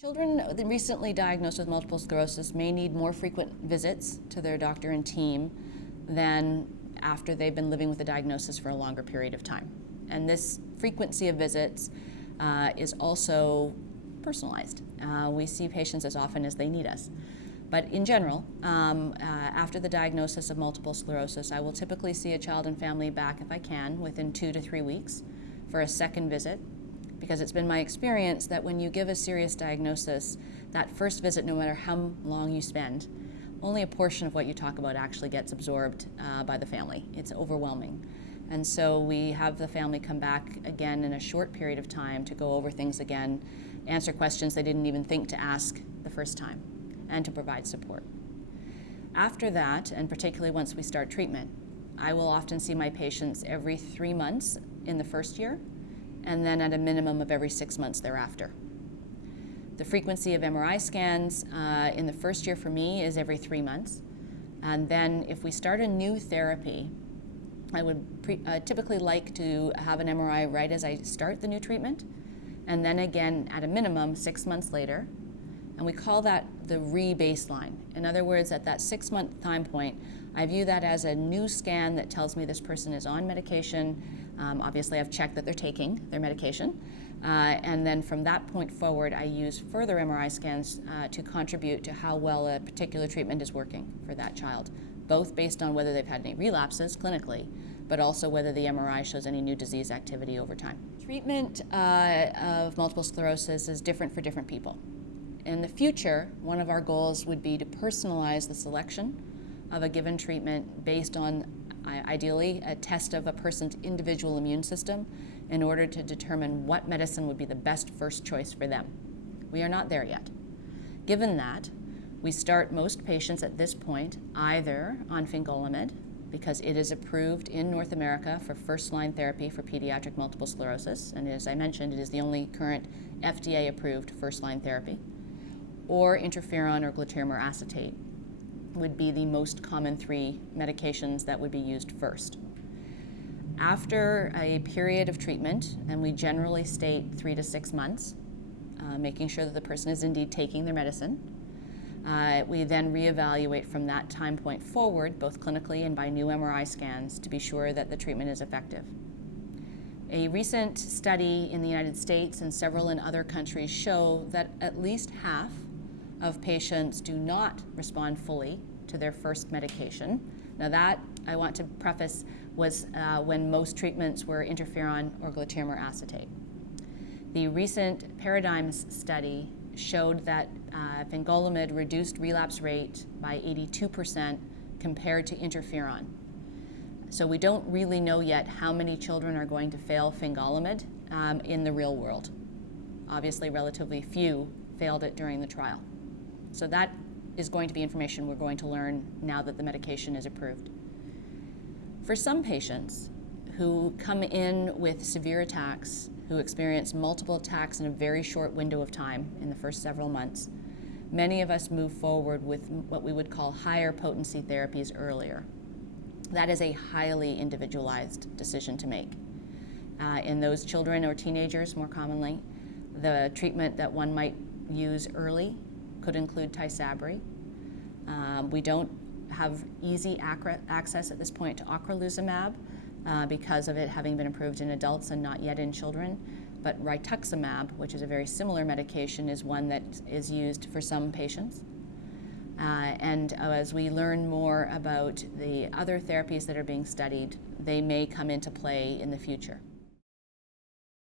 Children recently diagnosed with multiple sclerosis may need more frequent visits to their doctor and team than after they've been living with the diagnosis for a longer period of time. And this frequency of visits is also personalized. We see patients as often as they need us. But in general, after the diagnosis of multiple sclerosis, I will typically see a child and family back, if I can, within 2 to 3 weeks for a second visit, because it's been my experience that when you give a serious diagnosis, that first visit, no matter how long you spend, only a portion of what you talk about actually gets absorbed by the family. It's overwhelming. And so we have the family come back again in a short period of time to go over things again, answer questions they didn't even think to ask the first time, and to provide support. After that, and particularly once we start treatment, I will often see my patients every 3 months in the first year, and then at a minimum of every 6 months thereafter. The frequency of MRI scans in the first year for me is every 3 months. And then if we start a new therapy, I would typically like to have an MRI right as I start the new treatment, and then again at a minimum 6 months later. And we call that the re-baseline. In other words, at that 6-month time point, I view that as a new scan that tells me this person is on medication. Obviously, I've checked that they're taking their medication. And then from that point forward, I use further MRI scans to contribute to how well a particular treatment is working for that child, both based on whether they've had any relapses clinically, but also whether the MRI shows any new disease activity over time. Treatment of multiple sclerosis is different for different people. In the future, one of our goals would be to personalize the selection of a given treatment based on, ideally, a test of a person's individual immune system in order to determine what medicine would be the best first choice for them. We are not there yet. Given that, we start most patients at this point either on fingolimod, because it is approved in North America for first-line therapy for pediatric multiple sclerosis, and as I mentioned, it is the only current FDA-approved first-line therapy, or interferon or glutamer acetate would be the most common 3 medications that would be used first. After a period of treatment, and we generally state 3 to 6 months, making sure that the person is indeed taking their medicine, we then reevaluate from that time point forward, both clinically and by new MRI scans, to be sure that the treatment is effective. A recent study in the United States and several in other countries show that at least half of patients do not respond fully to their first medication. Now that, I want to preface, was when most treatments were interferon or glutamer acetate. The recent Paradigms study showed that fingolimod reduced relapse rate by 82% compared to interferon. So we don't really know yet how many children are going to fail fingolimod in the real world. Obviously, relatively few failed it during the trial. So that is going to be information we're going to learn now that the medication is approved. For some patients who come in with severe attacks, who experience multiple attacks in a very short window of time in the first several months, many of us move forward with what we would call higher potency therapies earlier. That is a highly individualized decision to make. In those children or teenagers, more commonly, the treatment that one might use early could include Tysabri. We don't have easy access at this point to ocrelizumab because of it having been approved in adults and not yet in children. But rituximab, which is a very similar medication, is one that is used for some patients. And as we learn more about the other therapies that are being studied, they may come into play in the future.